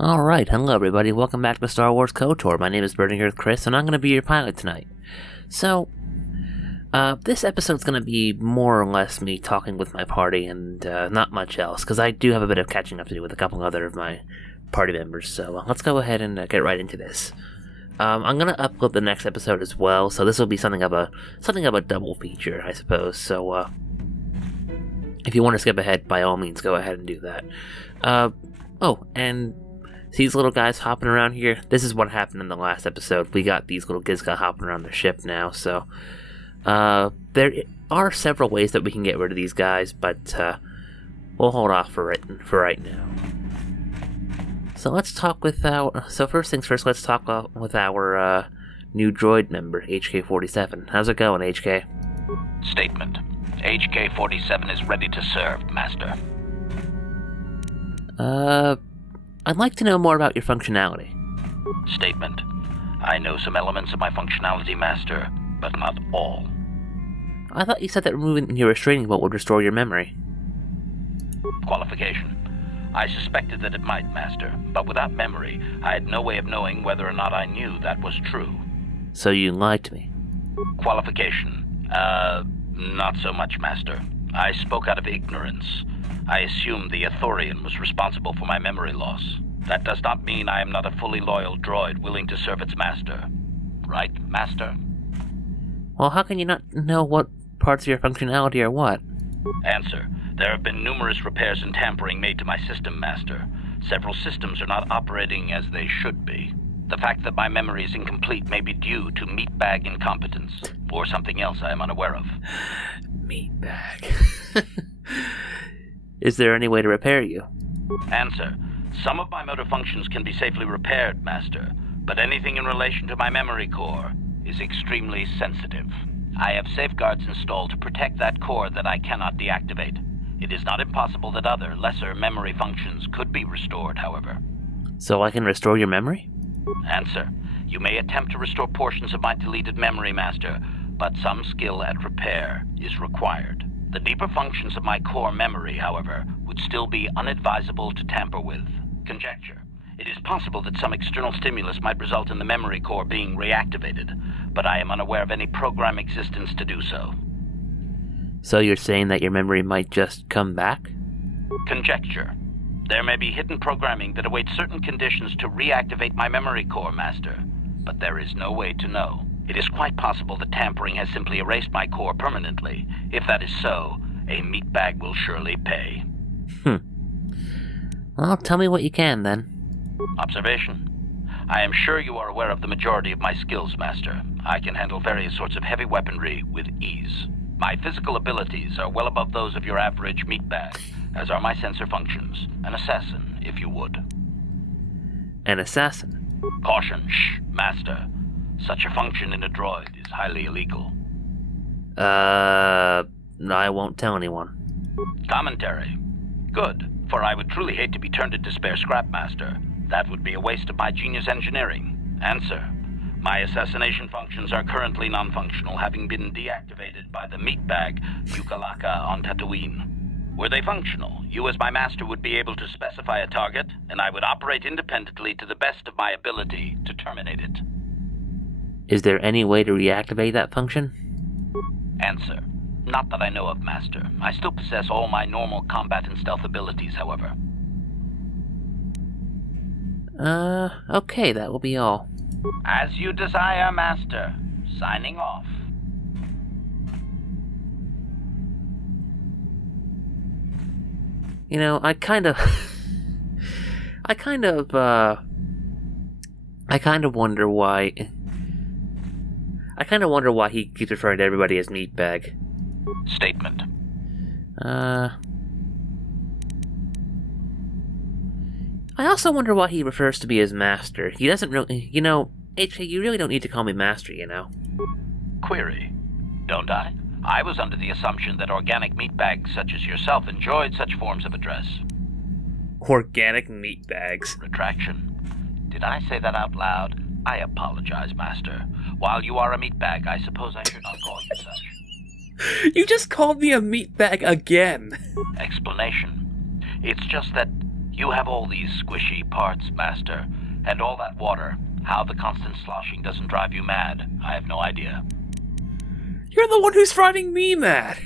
Alright, hello everybody, welcome back to Star Wars KOTOR. My name is Burning Earth Chris, and I'm going to be your pilot tonight. So, this episode's going to be more or less me talking with my party and not much else, because I do have a bit of catching up to do with a couple other of my party members, so let's go ahead and get right into this. I'm going to upload the next episode as well, so this will be something of a double feature, I suppose, so if you want to skip ahead, by all means, go ahead and do that. And see these little guys hopping around here? This is what happened in the last episode. We got these little Gizka hopping around the ship now, so there are several ways that we can get rid of these guys, but we'll hold off for right now. So let's talk with first things first, let's talk with our new droid member, HK-47. How's it going, HK? Statement. HK-47 is ready to serve, Master. I'd like to know more about your functionality. Statement. I know some elements of my functionality, Master, but not all. I thought you said that removing your restraining bolt would restore your memory. Qualification. I suspected that it might, Master, but without memory, I had no way of knowing whether or not I knew that was true. So you lied to me. Qualification. Not so much, Master. I spoke out of ignorance. I assumed the Ithorian was responsible for my memory loss. That does not mean I am not a fully loyal droid willing to serve its master. Right, Master? Well, how can you not know what parts of your functionality are what? Answer. There have been numerous repairs and tampering made to my system, Master. Several systems are not operating as they should be. The fact that my memory is incomplete may be due to meatbag incompetence, or something else I am unaware of. Meatbag. Is there any way to repair you? Answer. Some of my motor functions can be safely repaired, Master, but anything in relation to my memory core is extremely sensitive. I have safeguards installed to protect that core that I cannot deactivate. It is not impossible that other, lesser memory functions could be restored, however. So I can restore your memory? Answer. You may attempt to restore portions of my deleted memory, Master, but some skill at repair is required. The deeper functions of my core memory, however, would still be unadvisable to tamper with. Conjecture. It is possible that some external stimulus might result in the memory core being reactivated, but I am unaware of any program existence to do so. So you're saying that your memory might just come back? Conjecture. There may be hidden programming that awaits certain conditions to reactivate my memory core, Master, but there is no way to know. It is quite possible that tampering has simply erased my core permanently. If that is so, a meatbag will surely pay. Well, tell me what you can, then. Observation. I am sure you are aware of the majority of my skills, Master. I can handle various sorts of heavy weaponry with ease. My physical abilities are well above those of your average meatbag, as are my sensor functions. An assassin, if you would. An assassin? Caution, shh, Master. Such a function in a droid is highly illegal. I won't tell anyone. Commentary. Good, for I would truly hate to be turned into spare scrap, Master. That would be a waste of my genius engineering. Answer. My assassination functions are currently non-functional, having been deactivated by the meatbag Yukalaka on Tatooine. Were they functional, you as my master would be able to specify a target, and I would operate independently to the best of my ability to terminate it. Is there any way to reactivate that function? Answer. Not that I know of, Master. I still possess all my normal combat and stealth abilities, however. Okay, that will be all. As you desire, Master. Signing off. You know, I kind of wonder why he keeps referring to everybody as meatbag. Statement. I also wonder why he refers to me as master. He doesn't really, HK, you really don't need to call me master, Query. Don't I? I was under the assumption that organic meatbags such as yourself enjoyed such forms of address. Organic meatbags. Retraction. Did I say that out loud? I apologize, Master. While you are a meatbag, I suppose I should not call you such. You just called me a meatbag again. Explanation. It's just that You have all these squishy parts, Master, and all that water. How the constant sloshing doesn't drive you mad, I have no idea. You're the one who's driving me mad!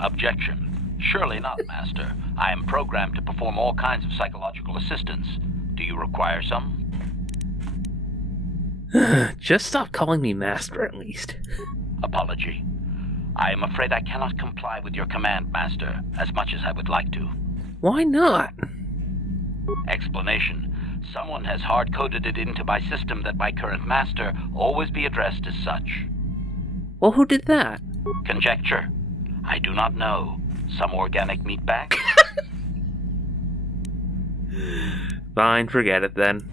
Objection. Surely not, Master. I am programmed to perform all kinds of psychological assistance. Do you require some? Just stop calling me Master, at least. Apology. I am afraid I cannot comply with your command, Master, as much as I would like to. Why not? Explanation. Someone has hard-coded it into my system that my current Master always be addressed as such. Well, who did that? Conjecture. I do not know. Some organic meat bag? Fine, forget it then.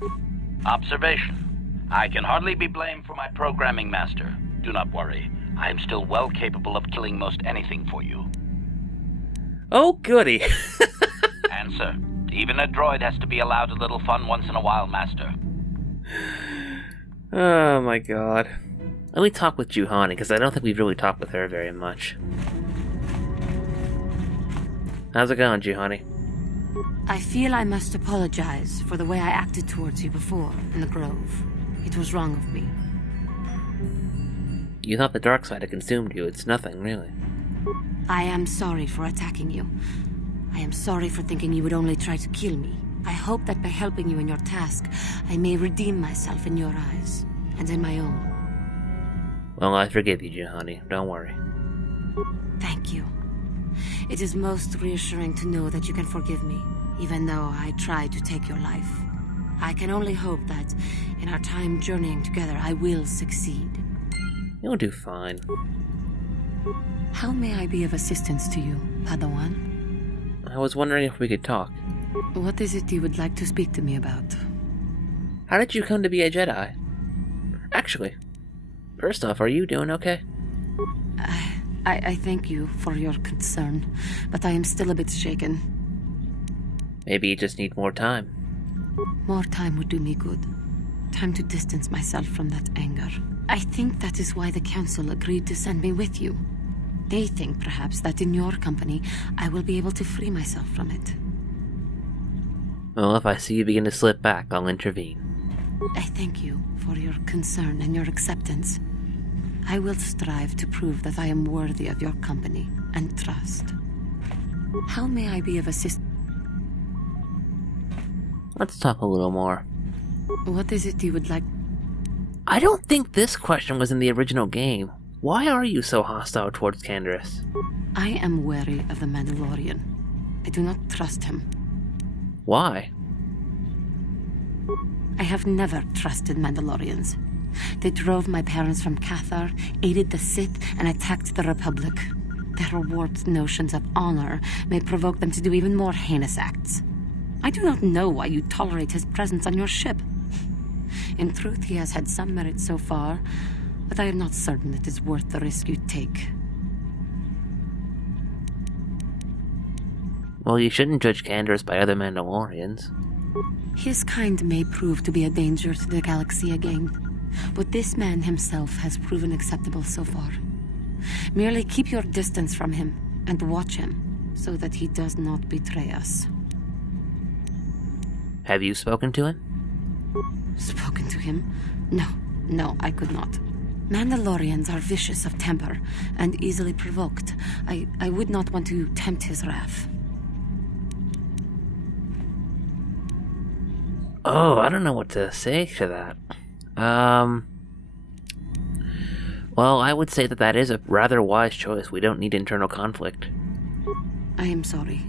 Observation. I can hardly be blamed for my programming, Master. Do not worry. I am still well capable of killing most anything for you. Oh, goody. Answer. Even a droid has to be allowed a little fun once in a while, Master. Oh my god. Let me talk with Juhani, because I don't think we've really talked with her very much. How's it going, Juhani? I feel I must apologize for the way I acted towards you before in the Grove. It was wrong of me. You thought the dark side had consumed you. It's nothing, really. I am sorry for attacking you. I am sorry for thinking you would only try to kill me. I hope that by helping you in your task, I may redeem myself in your eyes, and in my own. Well, I forgive you, Juhani. Don't worry. Thank you. It is most reassuring to know that you can forgive me, even though I tried to take your life. I can only hope that, in our time journeying together, I will succeed. You'll do fine. How may I be of assistance to you, Padawan? I was wondering if we could talk. What is it you would like to speak to me about? How did you come to be a Jedi? Actually, first off, are you doing okay? I thank you for your concern, but I am still a bit shaken. Maybe you just need more time. More time would do me good. Time to distance myself from that anger. I think that is why the Council agreed to send me with you. They think, perhaps, that in your company, I will be able to free myself from it. Well, if I see you begin to slip back, I'll intervene. I thank you for your concern and your acceptance. I will strive to prove that I am worthy of your company and trust. How may I be of assistance? Let's talk a little more. What is it you would like? I don't think this question was in the original game. Why are you so hostile towards Canderous? I am wary of the Mandalorian. I do not trust him. Why? I have never trusted Mandalorians. They drove my parents from Cathar, aided the Sith, and attacked the Republic. Their warped notions of honor may provoke them to do even more heinous acts. I do not know why you tolerate his presence on your ship. In truth, he has had some merit so far, but I am not certain it is worth the risk you take. Well, you shouldn't judge Canderous by other Mandalorians. His kind may prove to be a danger to the galaxy again, but this man himself has proven acceptable so far. Merely keep your distance from him and watch him, so that he does not betray us. Have you spoken to him? Spoken to him? No, I could not. Mandalorians are vicious of temper and easily provoked. I would not want to tempt his wrath. Oh, I don't know what to say to that. Well, I would say that is a rather wise choice. We don't need internal conflict. I am sorry.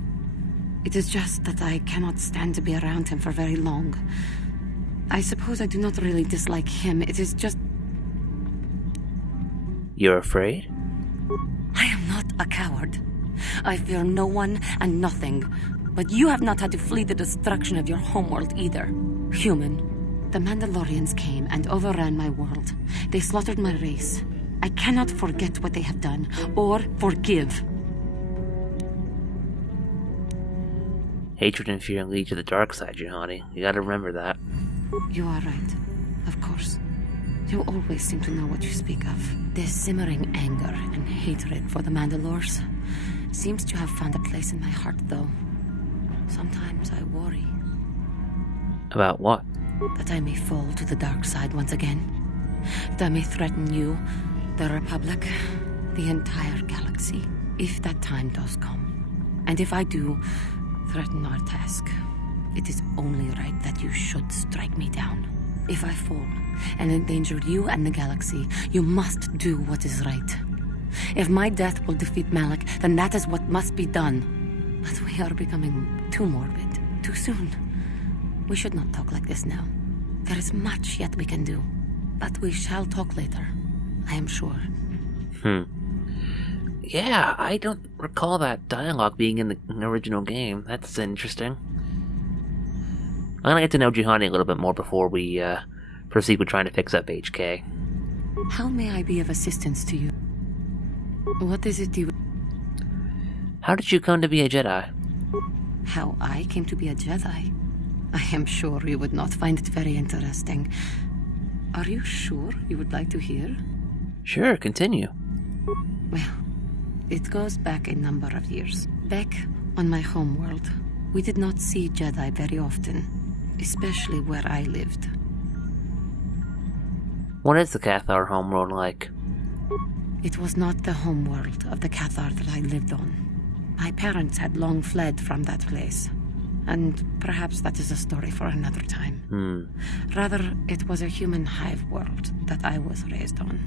It is just that I cannot stand to be around him for very long. I suppose I do not really dislike him. It is just... You're afraid? I am not a coward. I fear no one and nothing. But you have not had to flee the destruction of your homeworld either. Human. The Mandalorians came and overran my world. They slaughtered my race. I cannot forget what they have done, or forgive. Hatred and fear lead to the dark side, Juhani. You gotta remember that. You are right. Of course. You always seem to know what you speak of. This simmering anger and hatred for the Mandalores seems to have found a place in my heart, though. Sometimes I worry. About what? That I may fall to the dark side once again. That I may threaten you, the Republic, the entire galaxy, if that time does come. And if I do threaten our task, it is only right that you should strike me down. If I fall and endanger you and the galaxy, you must do what is right. If my death will defeat Malik, then that is what must be done. But we are becoming too morbid, too soon. We should not talk like this now. There is much yet we can do. But we shall talk later, I am sure. Yeah, I don't recall that dialogue being in the original game. That's interesting. I'm gonna get to know Juhani a little bit more before we proceed with trying to fix up HK. How may I be of assistance to you? What is it you... How did you come to be a Jedi? How I came to be a Jedi? I am sure you would not find it very interesting. Are you sure you would like to hear? Sure, continue. Well, it goes back a number of years. Back on my homeworld, we did not see Jedi very often, especially where I lived. What is the KOTOR homeworld like? It was not the homeworld of the KOTOR that I lived on. My parents had long fled from that place. And perhaps that is a story for another time. Rather, it was a human hive world that I was raised on.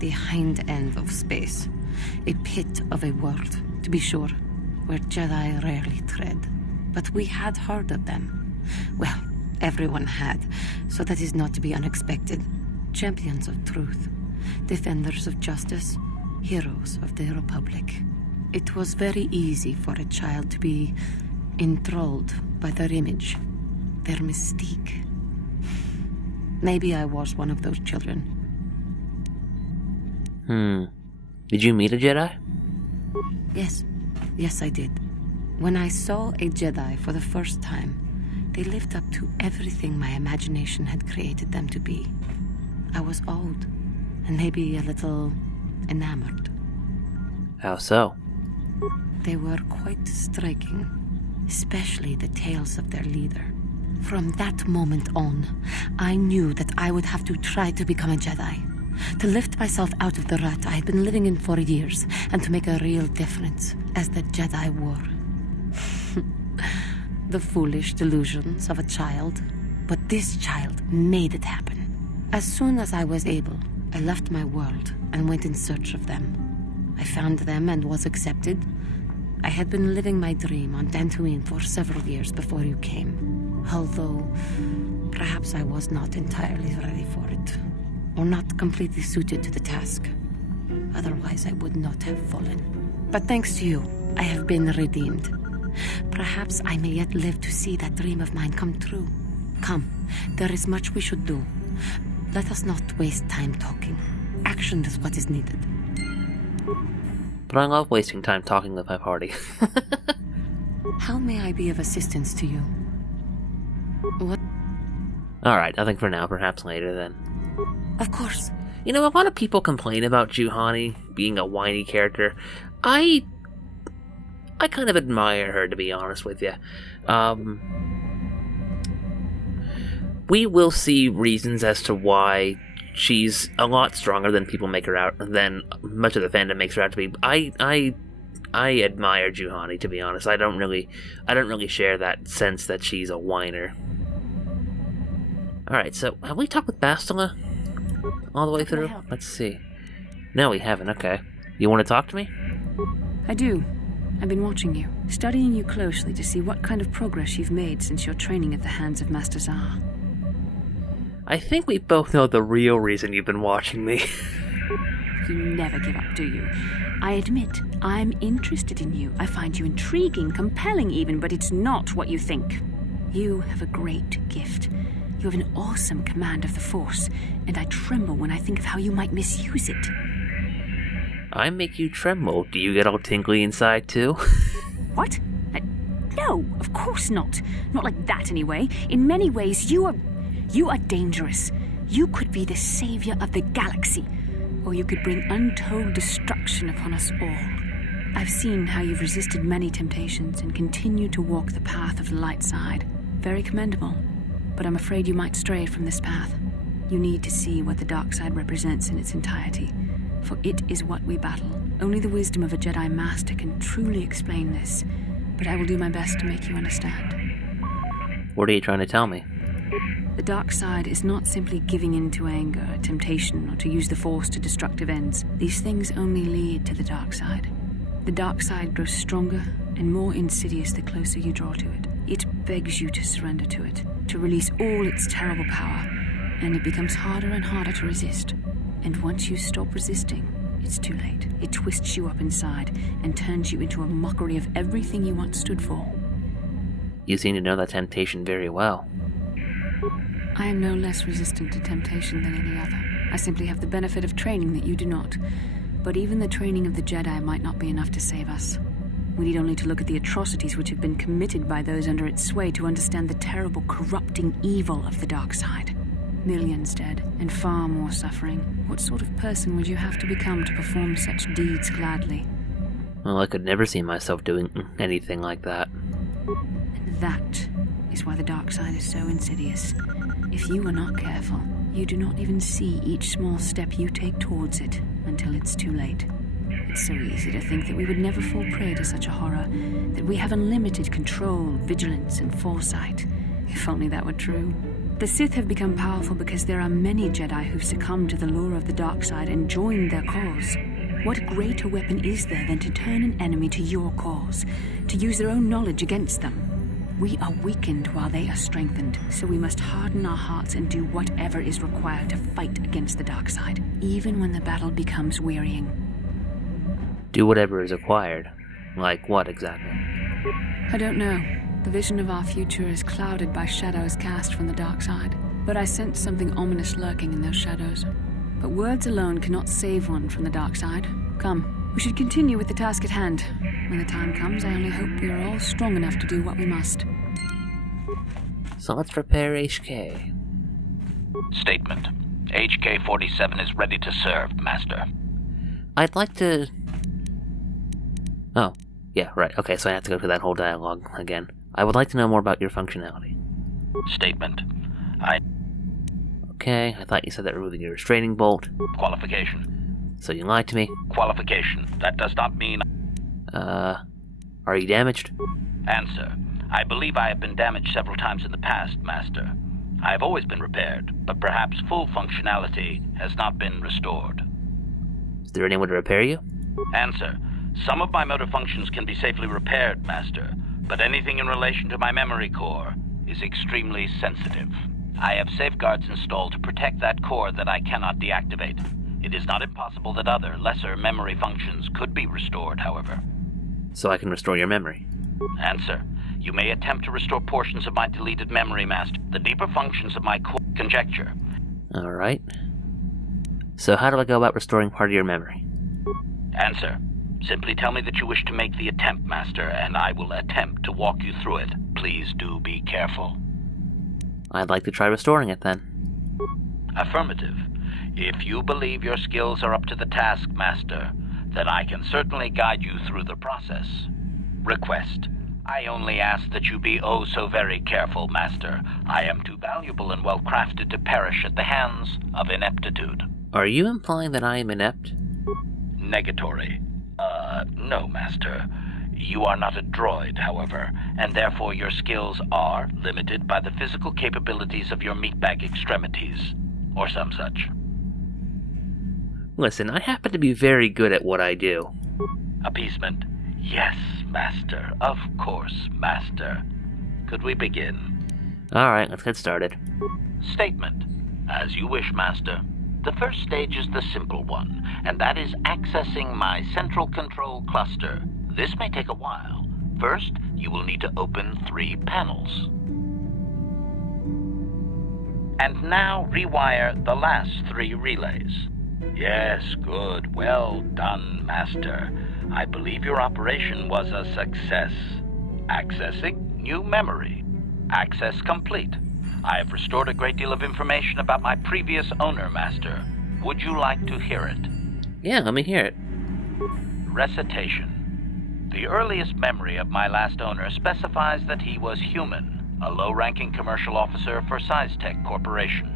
The hind end of space. A pit of a world, to be sure, where Jedi rarely tread. But we had heard of them. Well, everyone had, so that is not to be unexpected. Champions of truth, defenders of justice, heroes of the Republic. It was very easy for a child to be enthralled by their image, their mystique. Maybe I was one of those children. Did you meet a Jedi? Yes, I did. When I saw a Jedi for the first time, they lived up to everything my imagination had created them to be. I was awed, and maybe a little enamored. How so? They were quite striking, especially the tales of their leader. From that moment on, I knew that I would have to try to become a Jedi, to lift myself out of the rut I had been living in for years, and to make a real difference as the Jedi wore. The foolish delusions of a child, but this child made it happen. As soon as I was able, I left my world and went in search of them. I found them and was accepted. I had been living my dream on Dantooine for several years before you came, although perhaps I was not entirely ready for it, or not completely suited to the task. Otherwise, I would not have fallen. But thanks to you, I have been redeemed. Perhaps I may yet live to see that dream of mine come true. Come, there is much we should do. Let us not waste time talking. Action is what is needed. But I love wasting time talking with my party. How may I be of assistance to you? What? Alright, nothing for now, perhaps later then. Of course. You know, a lot of people complain about Juhani being a whiny character. I kind of admire her, to be honest with you. We will see reasons as to why she's a lot stronger than people make her out, than much of the fandom makes her out to be. I admire Juhani, to be honest. I don't really share that sense that she's a whiner. Alright, so have we talked with Bastila all the way through? Let's see. No, we haven't. Okay. You want to talk to me? I do. I've been watching you, studying you closely to see what kind of progress you've made since your training at the hands of Master Zahar. I think we both know the real reason you've been watching me. You never give up, do you? I admit, I'm interested in you. I find you intriguing, compelling even, but it's not what you think. You have a great gift. You have an awesome command of the Force, and I tremble when I think of how you might misuse it. I make you tremble. Do you get all tingly inside, too? What? No, of course not. Not like that, anyway. In many ways, you are dangerous. You could be the savior of the galaxy, or you could bring untold destruction upon us all. I've seen how you've resisted many temptations and continue to walk the path of the light side. Very commendable. but I'm afraid you might stray from this path. You need to see what the dark side represents in its entirety, for it is what we battle. Only the wisdom of a Jedi Master can truly explain this, but I will do my best to make you understand. What are you trying to tell me? The dark side is not simply giving in to anger, temptation, or to use the Force to destructive ends. These things only lead to the dark side. The dark side grows stronger and more insidious the closer you draw to it. It begs you to surrender to it, to release all its terrible power, and it becomes harder and harder to resist. And once you stop resisting, it's too late. It twists you up inside and turns you into a mockery of everything you once stood for. You seem to know that temptation very well. I am no less resistant to temptation than any other. I simply have the benefit of training that you do not. But even the training of the Jedi might not be enough to save us. We need only to look at the atrocities which have been committed by those under its sway to understand the terrible, corrupting evil of the dark side. Millions dead, and far more suffering. What sort of person would you have to become to perform such deeds gladly? Well, I could never see myself doing anything like that. And that is why the dark side is so insidious. If you are not careful, you do not even see each small step you take towards it until it's too late. It's so easy to think that we would never fall prey to such a horror, that we have unlimited control, vigilance, and foresight. If only that were true. The Sith have become powerful because there are many Jedi who've succumbed to the lure of the dark side and joined their cause. What greater weapon is there than to turn an enemy to your cause, to use their own knowledge against them? We are weakened while they are strengthened, so we must harden our hearts and do whatever is required to fight against the dark side, even when the battle becomes wearying. Do whatever is required. Like what exactly? I don't know. The vision of our future is clouded by shadows cast from the dark side, but I sense something ominous lurking in those shadows. But words alone cannot save one from the dark side. Come, we should continue with the task at hand. When the time comes, I only hope we are all strong enough to do what we must. So let's prepare HK. Statement. HK-47 is ready to serve, Master. I'd like to... Oh, yeah, right. Okay, so I have to go through that whole dialogue again. I would like to know more about your functionality. Statement. Okay, I thought you said that removing your restraining bolt. Qualification. So you lied to me. Qualification. That does not mean... Are you damaged? Answer. I believe I have been damaged several times in the past, Master. I have always been repaired, but perhaps full functionality has not been restored. Is there anyone to repair you? Answer. Some of my motor functions can be safely repaired, Master, but anything in relation to my memory core is extremely sensitive. I have safeguards installed to protect that core that I cannot deactivate. It is not impossible that other, lesser memory functions could be restored, however. So I can restore your memory? Answer. You may attempt to restore portions of my deleted memory, Master. The deeper functions of my core conjecture. Alright. So how do I go about restoring part of your memory? Answer. Simply tell me that you wish to make the attempt, Master, and I will attempt to walk you through it. Please do be careful. I'd like to try restoring it then. Affirmative. If you believe your skills are up to the task, Master, then I can certainly guide you through the process. Request. I only ask that you be oh so very careful, Master. I am too valuable and well-crafted to perish at the hands of ineptitude. Are you implying that I am inept? Negatory. No, Master. You are not a droid, however, and therefore your skills are limited by the physical capabilities of your meatbag extremities, or some such. Listen, I happen to be very good at what I do. Appeasement. Yes, Master. Of course, Master. Could we begin? Alright, let's get started. Statement. As you wish, Master. The first stage is the simple one, and that is accessing my central control cluster. This may take a while. First, you will need to open 3 panels. And now rewire the last 3 relays. Yes, good. Well done, Master. I believe your operation was a success. Accessing new memory. Access complete. I have restored a great deal of information about my previous owner, Master. Would you like to hear it? Yeah, let me hear it. Recitation. The earliest memory of my last owner specifies that he was human. a low-ranking commercial officer for SciTech Corporation.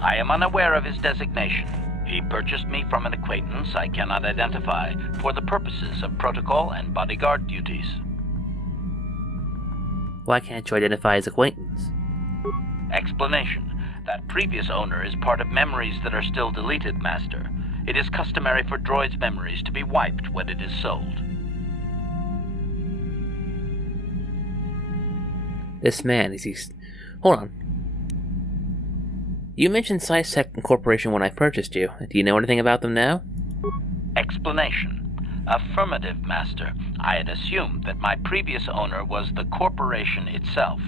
I am unaware of his designation. He purchased me from an acquaintance I cannot identify for the purposes of protocol and bodyguard duties. Why can't you identify his acquaintance? Explanation. That previous owner is part of memories that are still deleted, Master. It is customary for droids' memories to be wiped when it is sold. This man, is he... Hold on. You mentioned SciTech Corporation when I purchased you. Do you know anything about them now? Explanation. Affirmative, Master. I had assumed that my previous owner was the corporation itself.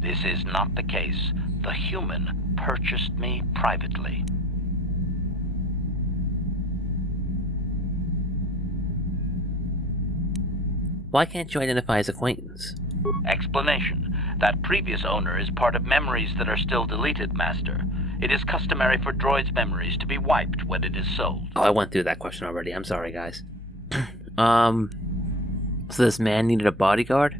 This is not the case. The human purchased me privately. Why can't you identify his acquaintance? Explanation. That previous owner is part of memories that are still deleted, Master. It is customary for droids' memories to be wiped when it is sold. Oh, I went through that question already. I'm sorry, guys. So this man needed a bodyguard?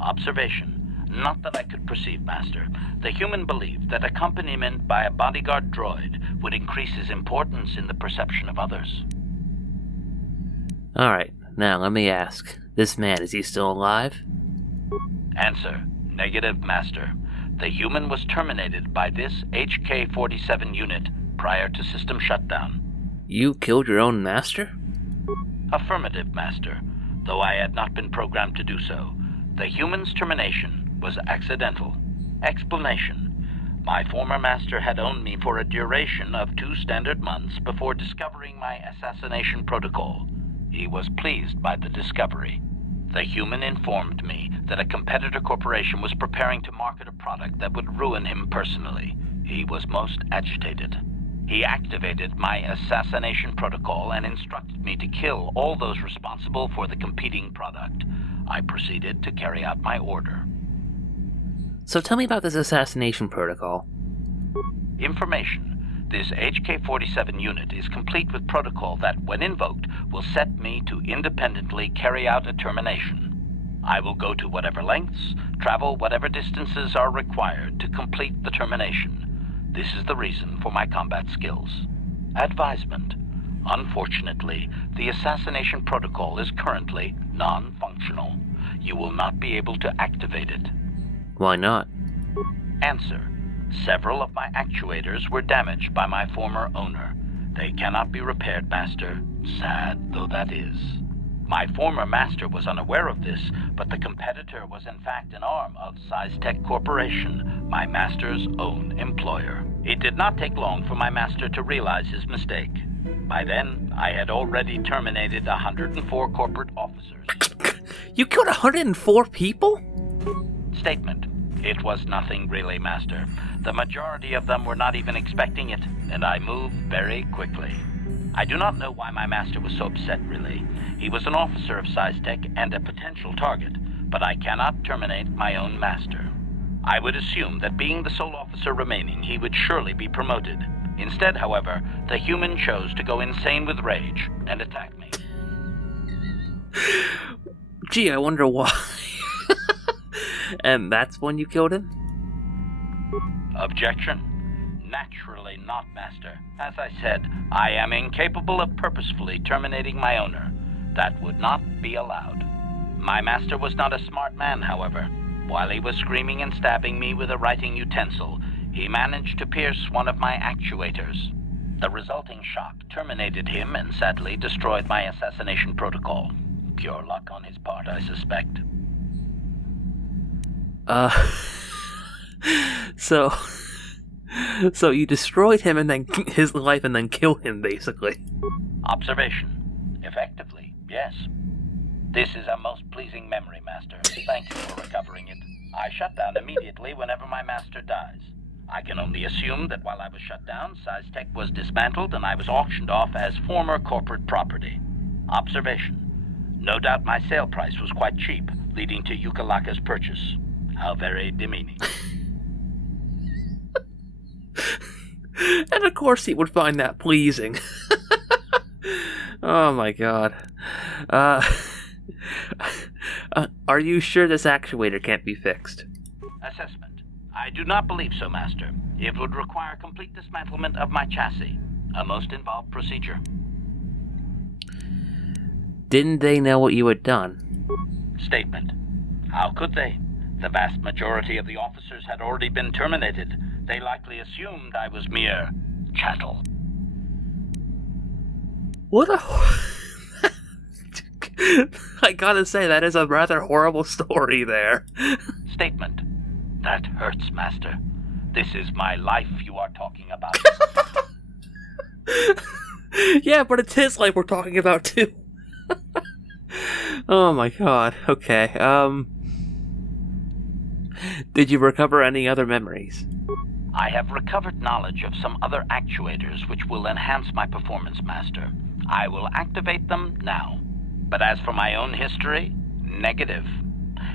Observation. Not that I could perceive, Master. The human believed that accompaniment by a bodyguard droid would increase his importance in the perception of others. Alright, now let me ask. This man, is he still alive? Answer. Negative, Master. The human was terminated by this HK-47 unit prior to system shutdown. You killed your own master? Affirmative, Master. Though I had not been programmed to do so, the human's termination was accidental. Explanation. My former master had owned me for a duration of 2 standard months before discovering my assassination protocol. He was pleased by the discovery. The human informed me that a competitor corporation was preparing to market a product that would ruin him personally. He was most agitated. He activated my assassination protocol and instructed me to kill all those responsible for the competing product. I proceeded to carry out my order. So tell me about this assassination protocol. Information. This HK-47 unit is complete with protocol that, when invoked, will set me to independently carry out a termination. I will go to whatever lengths, travel whatever distances are required to complete the termination. This is the reason for my combat skills. Advisement. Unfortunately, the assassination protocol is currently non-functional. You will not be able to activate it. Why not? Answer. Several of my actuators were damaged by my former owner. They cannot be repaired, Master, sad though that is. My former master was unaware of this, but the competitor was in fact an arm of SciTech Corporation, my master's own employer. It did not take long for my master to realize his mistake. By then, I had already terminated 104 corporate officers. You killed 104 people? Statement. It was nothing really, Master. The majority of them were not even expecting it, and I moved very quickly. I do not know why my master was so upset, really. He was an officer of SciTech and a potential target, but I cannot terminate my own master. I would assume that being the sole officer remaining, he would surely be promoted. Instead, however, the human chose to go insane with rage and attack me. Gee, I wonder why. And that's when you killed him? Objection? Naturally not, Master. As I said, I am incapable of purposefully terminating my owner. That would not be allowed. My master was not a smart man, however. While he was screaming and stabbing me with a writing utensil, he managed to pierce one of my actuators. The resulting shock terminated him and sadly destroyed my assassination protocol. Pure luck on his part, I suspect. So you destroyed him and then his life and then killed him, basically. Observation. Effectively, yes. This is a most pleasing memory, Master. Thank you for recovering it. I shut down immediately whenever my master dies. I can only assume that while I was shut down, SciTech was dismantled and I was auctioned off as former corporate property. Observation. No doubt my sale price was quite cheap, leading to Yukalaka's purchase. How very demeaning. And of course he would find that pleasing. Oh my god. Are you sure this actuator can't be fixed? Assessment. I do not believe so, Master. It would require complete dismantlement of my chassis. A most involved procedure. Didn't they know what you had done? Statement. How could they? The vast majority of the officers had already been terminated. They likely assumed I was mere chattel. What a... I gotta say, that is a rather horrible story there. Statement. That hurts, Master. This is my life you are talking about. Yeah, but it's his life we're talking about, too. Oh my god. Okay, Did you recover any other memories? I have recovered knowledge of some other actuators which will enhance my performance, Master. I will activate them now. But as for my own history, negative.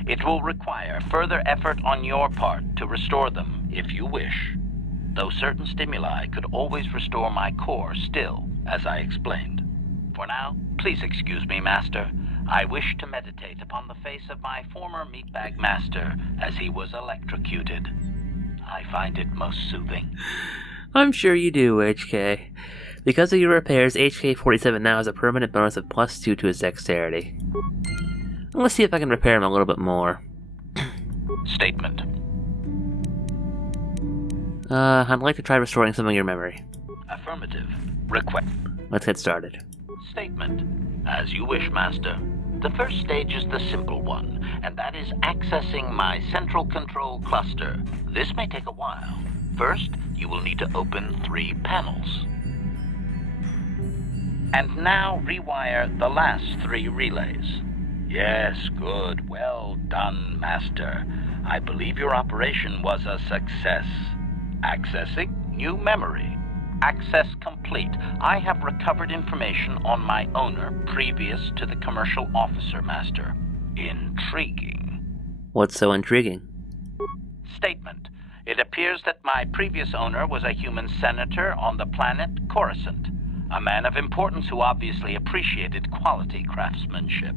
It will require further effort on your part to restore them, if you wish. Though certain stimuli could always restore my core still, as I explained. For now, please excuse me, Master. I wish to meditate upon the face of my former meatbag master as he was electrocuted. I find it most soothing. I'm sure you do, HK. Because of your repairs, HK-47 now has a permanent bonus of +2 to his dexterity. Let's see if I can repair him a little bit more. Statement. I'd like to try restoring some of your memory. Affirmative. Request. Let's get started. Statement. As you wish, Master. The first stage is the simple one, and that is accessing my central control cluster. This may take a while. First, you will need to open 3 panels. And now rewire the last 3 relays. Yes, good. Well done, Master. I believe your operation was a success. Accessing new memory. Access complete. I have recovered information on my owner previous to the commercial officer, Master. Intriguing. What's so intriguing? Statement. It appears that my previous owner was a human senator on the planet Coruscant. A man of importance who obviously appreciated quality craftsmanship.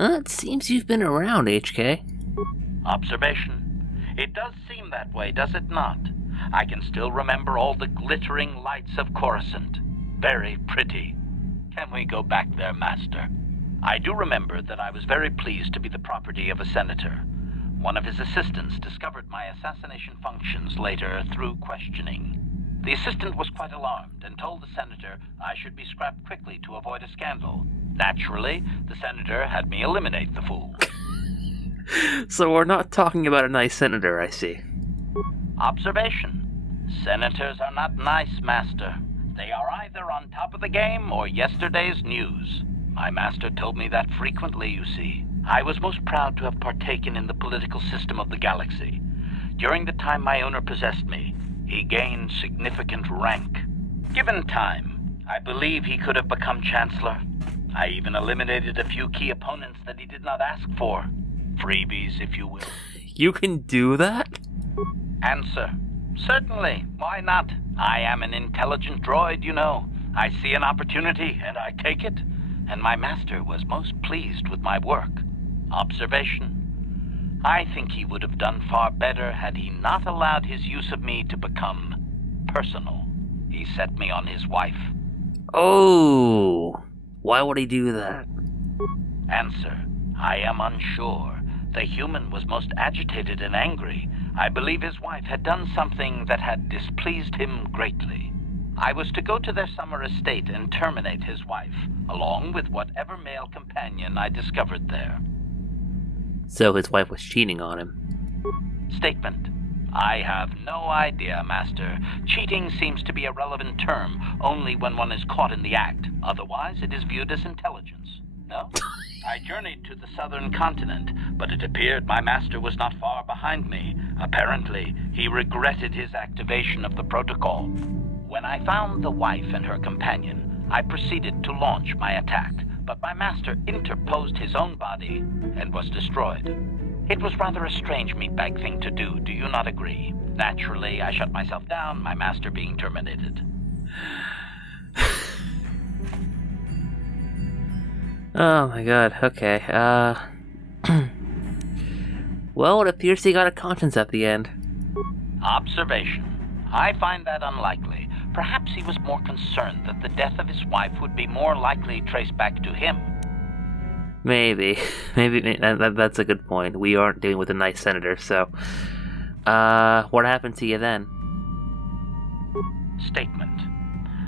It seems you've been around, HK. Observation. It does seem that way, does it not? I can still remember all the glittering lights of Coruscant. Very pretty. Can we go back there, Master? I do remember that I was very pleased to be the property of a senator. One of his assistants discovered my assassination functions later through questioning. The assistant was quite alarmed and told the senator I should be scrapped quickly to avoid a scandal. Naturally, the senator had me eliminate the fool. So we're not talking about a nice senator, I see. Observation. Senators are not nice, Master. They are either on top of the game or yesterday's news. My master told me that frequently, you see. I was most proud to have partaken in the political system of the galaxy. During the time my owner possessed me, he gained significant rank. Given time, I believe he could have become Chancellor. I even eliminated a few key opponents that he did not ask for. Freebies, if you will. You can do that? Answer. Certainly. Why not? I am an intelligent droid, you know. I see an opportunity, and I take it. And my master was most pleased with my work. Observation. I think he would have done far better had he not allowed his use of me to become personal. He set me on his wife. Oh, why would he do that? Answer. I am unsure. The human was most agitated and angry. I believe his wife had done something that had displeased him greatly. I was to go to their summer estate and terminate his wife, along with whatever male companion I discovered there. So his wife was cheating on him. Statement. I have no idea, Master. Cheating seems to be a relevant term only when one is caught in the act. Otherwise, it is viewed as intelligence. No? I journeyed to the southern continent, but it appeared my master was not far behind me. Apparently, he regretted his activation of the protocol. When I found the wife and her companion, I proceeded to launch my attack, but my master interposed his own body and was destroyed. It was rather a strange meatbag thing to do, do you not agree? Naturally, I shut myself down, my master being terminated. Oh my god, okay, Well, it appears he got a conscience at the end. Observation. I find that unlikely. Perhaps he was more concerned that the death of his wife would be more likely traced back to him. Maybe. Maybe that's a good point. We aren't dealing with a nice senator, so... what happened to you then? Statement.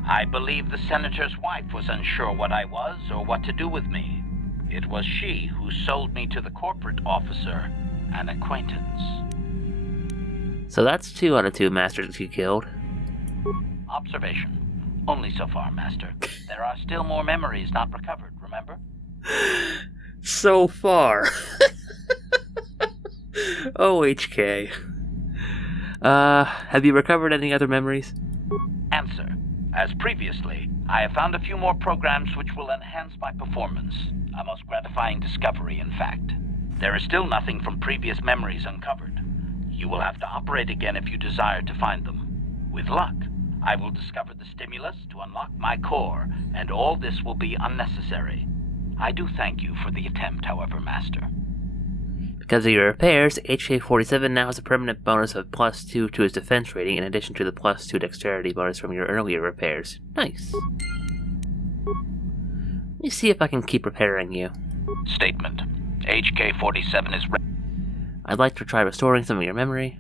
I believe the senator's wife was unsure what I was or what to do with me. It was she who sold me to the corporate officer, an acquaintance. So that's 2 out of 2 masters that you killed. Observation. Only so far, Master. There are still more memories not recovered, remember? So far. Oh, HK. Have you recovered any other memories? Answer. As previously, I have found a few more programs which will enhance my performance. A most gratifying discovery, in fact. There is still nothing from previous memories uncovered. You will have to operate again if you desire to find them. With luck, I will discover the stimulus to unlock my core, and all this will be unnecessary. I do thank you for the attempt, however, Master. Because of your repairs, HK-47 now has a permanent bonus of +2 to his defense rating in addition to the +2 dexterity bonus from your earlier repairs. Nice. Let me see if I can keep repairing you. Statement. HK-47 is I'd like to try restoring some of your memory.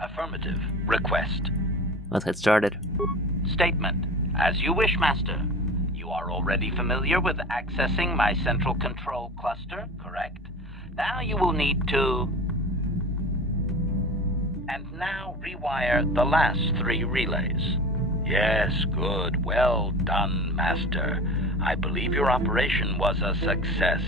Affirmative. Request. Let's get started. Statement. As you wish, Master. You are already familiar with accessing my central control cluster, correct? Now you will need to... And now rewire the last 3 relays. Yes, good. Well done, Master. I believe your operation was a success.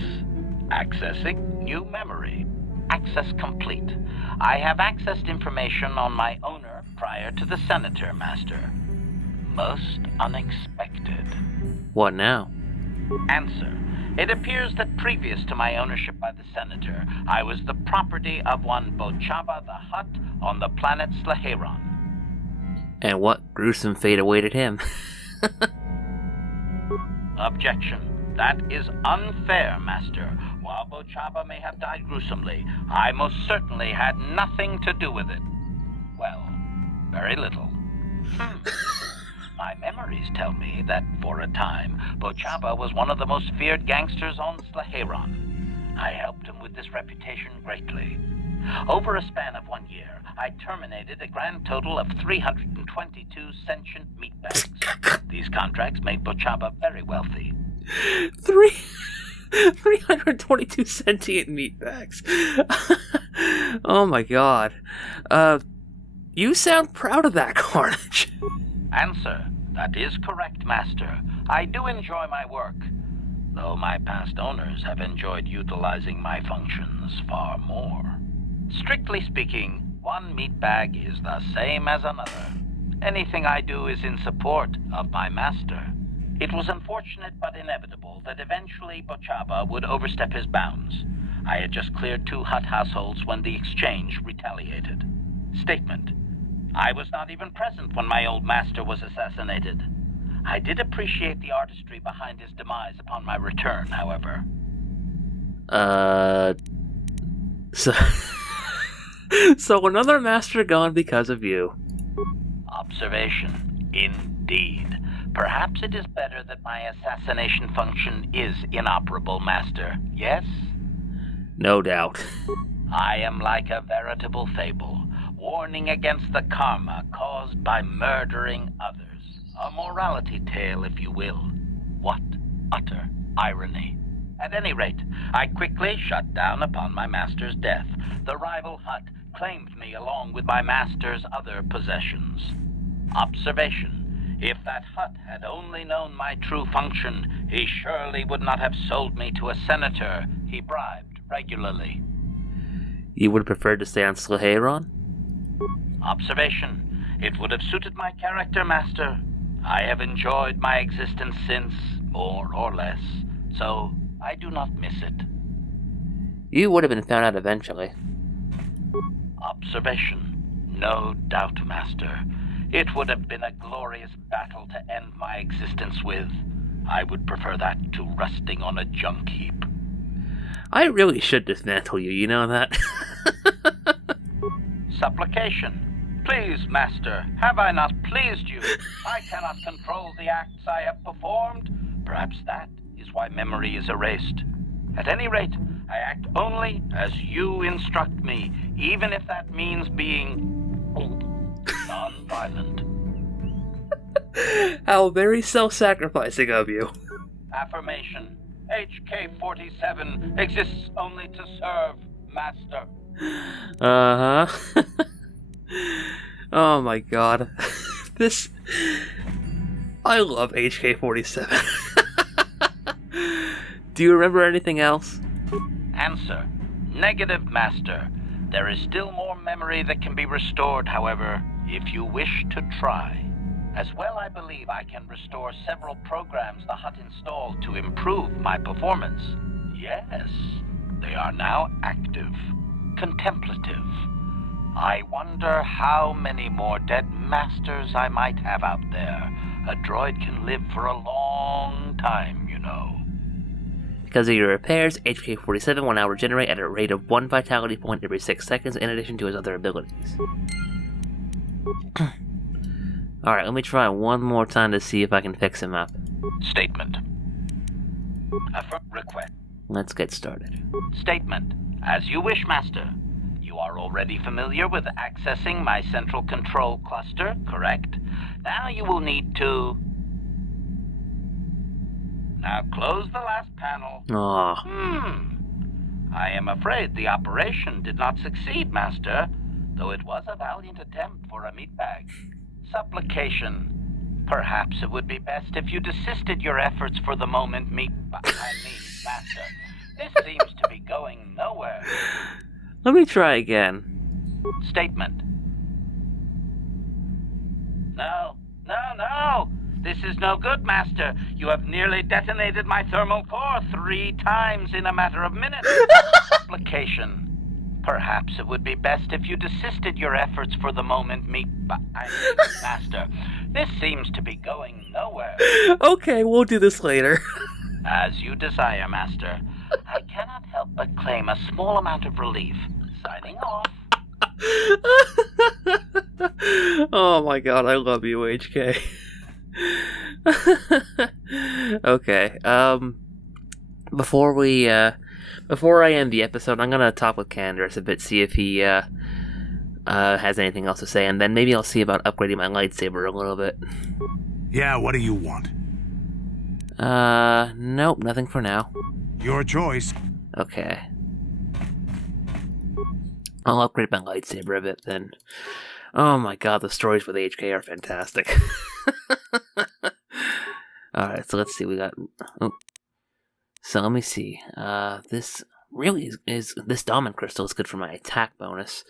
Accessing new memory. Access complete. I have accessed information on my owner prior to the Senator, Master. Most unexpected. What now? Answer. It appears that previous to my ownership by the Senator, I was the property of one Bochaba the Hutt on the planet Slaheron. And what gruesome fate awaited him? Objection. That is unfair, Master. While Bochaba may have died gruesomely, I most certainly had nothing to do with it. Well, very little. My memories tell me that, for a time, Bochaba was one of the most feared gangsters on Slaheron. I helped him with this reputation greatly. Over a span of 1 year, I terminated a grand total of 322 sentient meatbags. These contracts made Bochaba very wealthy. 322 sentient meatbags. Oh my god. You sound proud of that, Carnage. Answer. That is correct, Master. I do enjoy my work, though my past owners have enjoyed utilizing my functions far more. Strictly speaking, one meatbag is the same as another. Anything I do is in support of my master. It was unfortunate but inevitable that eventually Bochaba would overstep his bounds. I had just cleared 2 Hutt households when the exchange retaliated. Statement. I was not even present when my old master was assassinated. I did appreciate the artistry behind his demise upon my return, however. So another master gone because of you. Observation. Indeed. Perhaps it is better that my assassination function is inoperable, Master. Yes? No doubt. I am like a veritable fable, warning against the karma caused by murdering others. A morality tale, if you will. What utter irony. At any rate, I quickly shut down upon my master's death. The rival Hutt claimed me along with my master's other possessions. Observation. If that Hutt had only known my true function, he surely would not have sold me to a senator he bribed regularly. You would have preferred to stay on Slaheron? Observation. It would have suited my character, Master. I have enjoyed my existence since, more or less, so I do not miss it. You would have been found out eventually. Observation. No doubt, Master. It would have been a glorious battle to end my existence with. I would prefer that to rusting on a junk heap. I really should dismantle you, you know that? Supplication. Please, Master, have I not pleased you? I cannot control the acts I have performed. Perhaps that is why memory is erased. At any rate, I act only as you instruct me, even if that means being non-violent. How very self-sacrificing of you. Affirmation. HK-47 exists only to serve, Master. Uh-huh. Oh my god. I love HK-47. Do you remember anything else? Answer. Negative, Master. There is still more memory that can be restored, however, if you wish to try. As well, I believe I can restore several programs the Hut installed to improve my performance. Yes, they are now active, contemplative. I wonder how many more dead masters I might have out there. A droid can live for a long time, you know. Because of your repairs, HK-47 will now regenerate at a rate of 1 vitality point every 6 seconds in addition to his other abilities. Alright, let me try one more time to see if I can fix him up. Statement. Request. Let's get started. Statement. As you wish, Master. You are already familiar with accessing my central control cluster, correct? Now you will need to... Now close the last panel. Aww. I am afraid the operation did not succeed, Master, though it was a valiant attempt for a meatbag. Supplication. Perhaps it would be best if you desisted your efforts for the moment, Master. This seems to be going nowhere. Let me try again. Statement. No. This is no good, Master. You have nearly detonated my thermal core 3 times in a matter of minutes. Supplication. Perhaps it would be best if you desisted your efforts for the moment, Master. This seems to be going nowhere. Okay, we'll do this later. As you desire, Master. I cannot help but claim a small amount of relief. Signing off. Oh my god, I love you, HK. Okay, before I end the episode, I'm gonna talk with Candace a bit, see if he, has anything else to say, and then maybe I'll see about upgrading my lightsaber a little bit. Yeah, what do you want? Nope, nothing for now. Your choice. Okay. I'll upgrade my lightsaber a bit then. Oh my god, the stories with HK are fantastic. Alright, so let's see, we got... Oh. So let me see. This really is this diamond crystal is good for my attack bonus.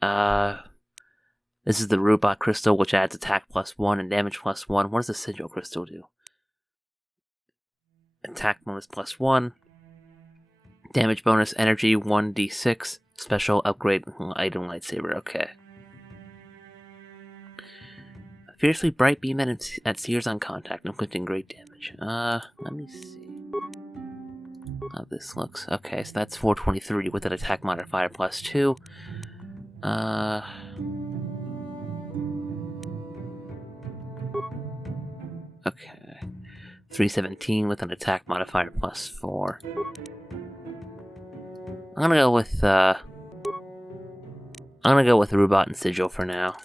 This is the robot crystal, which adds attack +1 and damage +1. What does the sigil crystal do? Attack bonus +1. Damage bonus energy 1d6. Special upgrade item lightsaber. Okay. Fiercely bright beam at seers on contact, inflicting great damage. Let me see how this looks. Okay, so that's 423 with an attack modifier +2. Okay. 317 with an attack modifier +4. I'm gonna go with Robot and Sigil for now.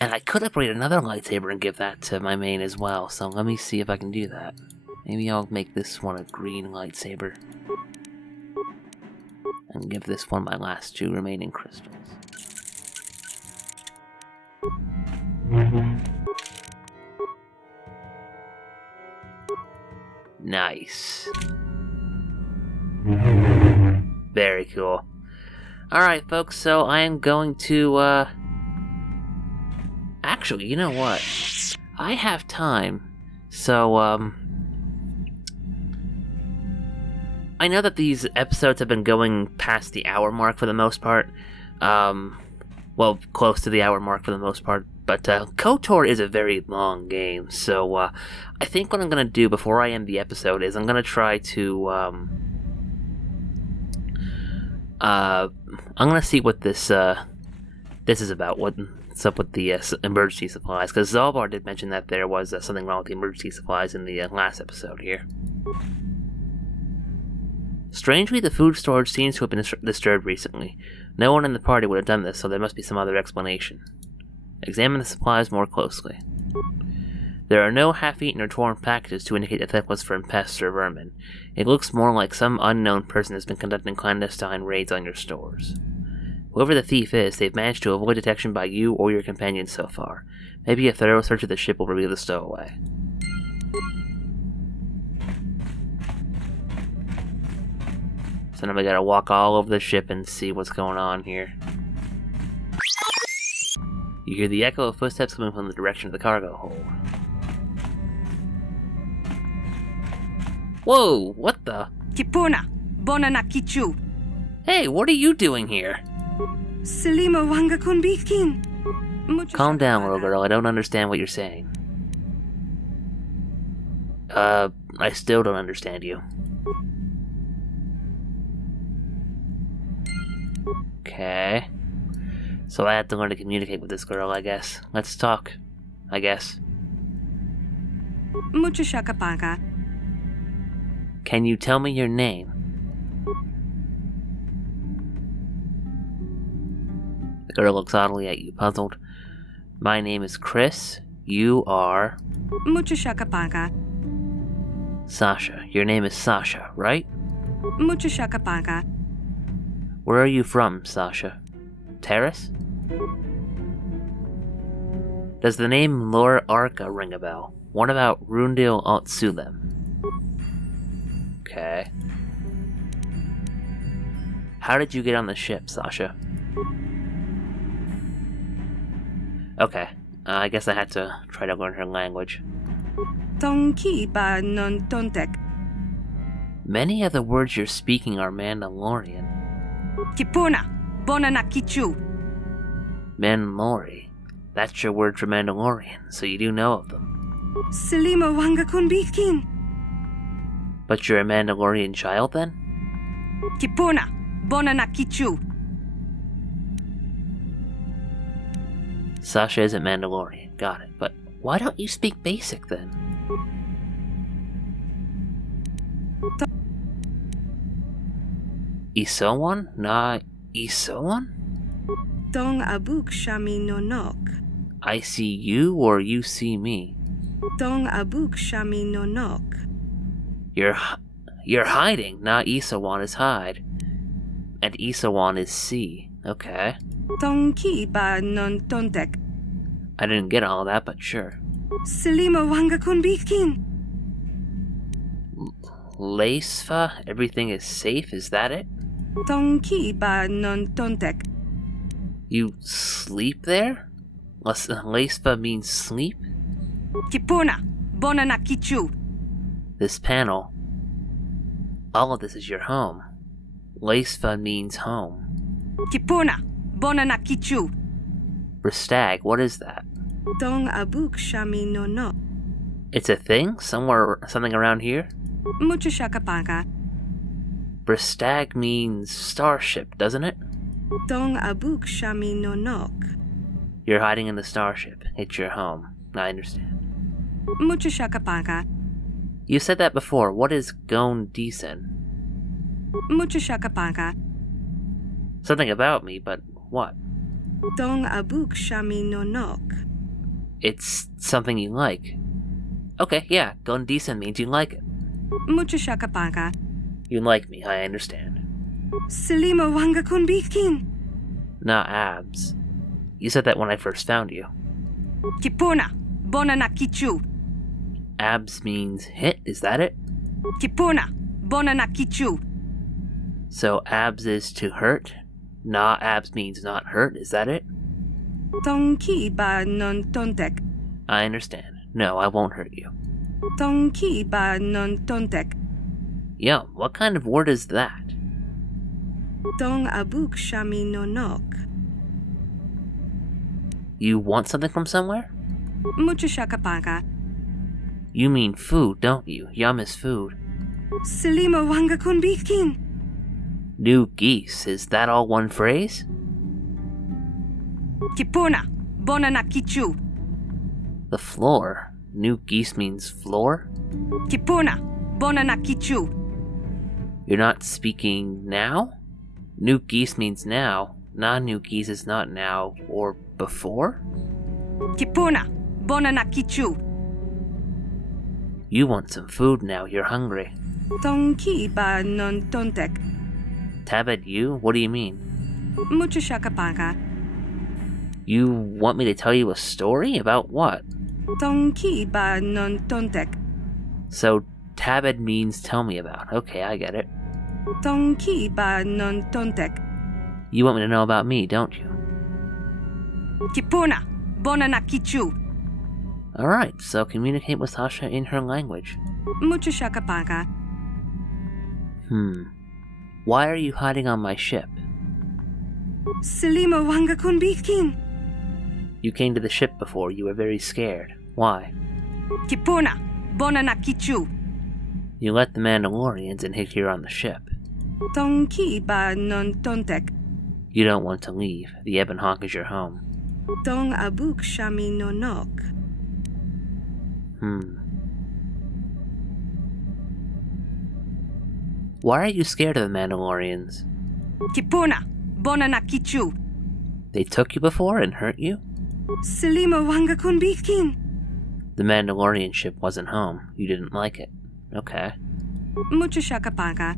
And I could upgrade another lightsaber and give that to my main as well, so let me see if I can do that. Maybe I'll make this one a green lightsaber. And give this one my last 2 remaining crystals. Nice. Very cool. Alright, folks, so I am going to, Actually, you know what? I have time, so, I know that these episodes have been going past the hour mark for the most part. Well, close to the hour mark for the most part. But KOTOR is a very long game, so I think what I'm going to do before I end the episode is I'm going to try to I'm gonna see what this is about. What's up with the emergency supplies? Because Zalbar did mention that there was something wrong with the emergency supplies in the last episode here. Strangely, the food storage seems to have been disturbed recently. No one in the party would have done this, so there must be some other explanation. Examine the supplies more closely. There are no half-eaten or torn packages to indicate the theft was from pests or vermin. It looks more like some unknown person has been conducting clandestine raids on your stores. Whoever the thief is, they've managed to avoid detection by you or your companions so far. Maybe a thorough search of the ship will reveal the stowaway. So now we gotta walk all over the ship and see what's going on here. You hear the echo of footsteps coming from the direction of the cargo hold. Whoa, what the? Kipuna, Bonana Kichu. Hey, what are you doing here? Selima Wanga Kunbikin. Calm down, little girl. I don't understand what you're saying. I still don't understand you. Okay. So I have to learn to communicate with this girl, I guess. Let's talk, I guess. Mucho shakapaga. Can you tell me your name? The girl looks oddly at you, puzzled. My name is Chris. You are... Mucho shakapaga. Sasha. Your name is Sasha, right? Mucho shakapaga. Where are you from, Sasha? Terrace? Does the name Lore Arca ring a bell? What about Rundil Altsulem? Okay. How did you get on the ship, Sasha? Okay, I guess I had to try to learn her language. Tonki ba non tontek. Many of the words you're speaking are Mandalorian. Kipuna, Bonana Kichu. Mandalori. That's your word for Mandalorian, so you do know of them. Selima Wanga Kunbikin. But you're a Mandalorian child, then? Kipuna, Bonana Kichu. Sasha isn't Mandalorian, got it. But why don't you speak basic, then? Isowan? Nah, Isowan? Tong abuk shami no nok. I see you or you see me? Tong abuk shami no nok. You're hiding. Not Isawan is hide. And Isawan is see. Okay. Tonki ba non tontek. I didn't get all that, but sure. Selima Wanga Kunbikin. Lacefa, everything is safe, is that it? Tonki ba non tontek. You sleep there? Lacefa means sleep? Kipuna, Bonana Kichu. This panel. All of this is your home. Lacefa means home. Kipuna, Bonana Kichu. Bristag, what is that? Tong abuk shami no nok. It's a thing? Something around here? Mucho shakapaga. Bristag means starship, doesn't it? Tong abuk shami no nok. You're hiding in the starship. It's your home. I understand. Mucho shakapaga. You said that before. What is Gon Decent? Mucho shakapaga. Something about me, but what? Tong abuk shami no nok. It's something you like. Okay, yeah, Gon Decent means you like it. Mucho shakapaga. You like me, I understand. Selima Wanga Kunbikin. Not abs. You said that when I first found you. Kipuna, Bonana Kichu. Abs means hit, is that it? Kipuna, Bonana Kichu. So abs is to hurt? Nah, abs means not hurt, is that it? Tonki ba non tontek. I understand. No, I won't hurt you. Tonki ba non tontek. Yum, what kind of word is that? Tong abuk shami no nok. You want something from somewhere? Mucho shakapaga. You mean food, don't you? Yum is food. Selima Wanga Kunbikin. New geese, is that all one phrase? Kipuna, bonana kichu. The floor. New geese means floor? Kipuna, bonana kichu. You're not speaking now? New geese means now. Non-new geese is not now or before? Kipuna, bonana kichu. You want some food now, you're hungry. Tonki ba non tontek. Tabed, you? What do you mean? Mucho shakapaka. You want me to tell you a story? About what? Tonki ba non tontek. So, Tabed means tell me about. Okay, I get it. Tonki ba non tontek. You want me to know about me, don't you? Kipuna, bonana kichu. Alright, so communicate with Sasha in her language. Mucho shakapaka. Why are you hiding on my ship? Selima wanga kunbikin. You came to the ship before, you were very scared. Why? Kipuna, bonana kichu. You let the Mandalorians in here on the ship. Tonki ba non tontek. You don't want to leave. The Ebon Hawk is your home. Tong abuk shami no nok. Why are you scared of the Mandalorians? Kipuna, bonana kichu. They took you before and hurt you? Selima wanga kunbikin. The Mandalorian ship wasn't home. You didn't like it. Okay. Mucho shakapaka.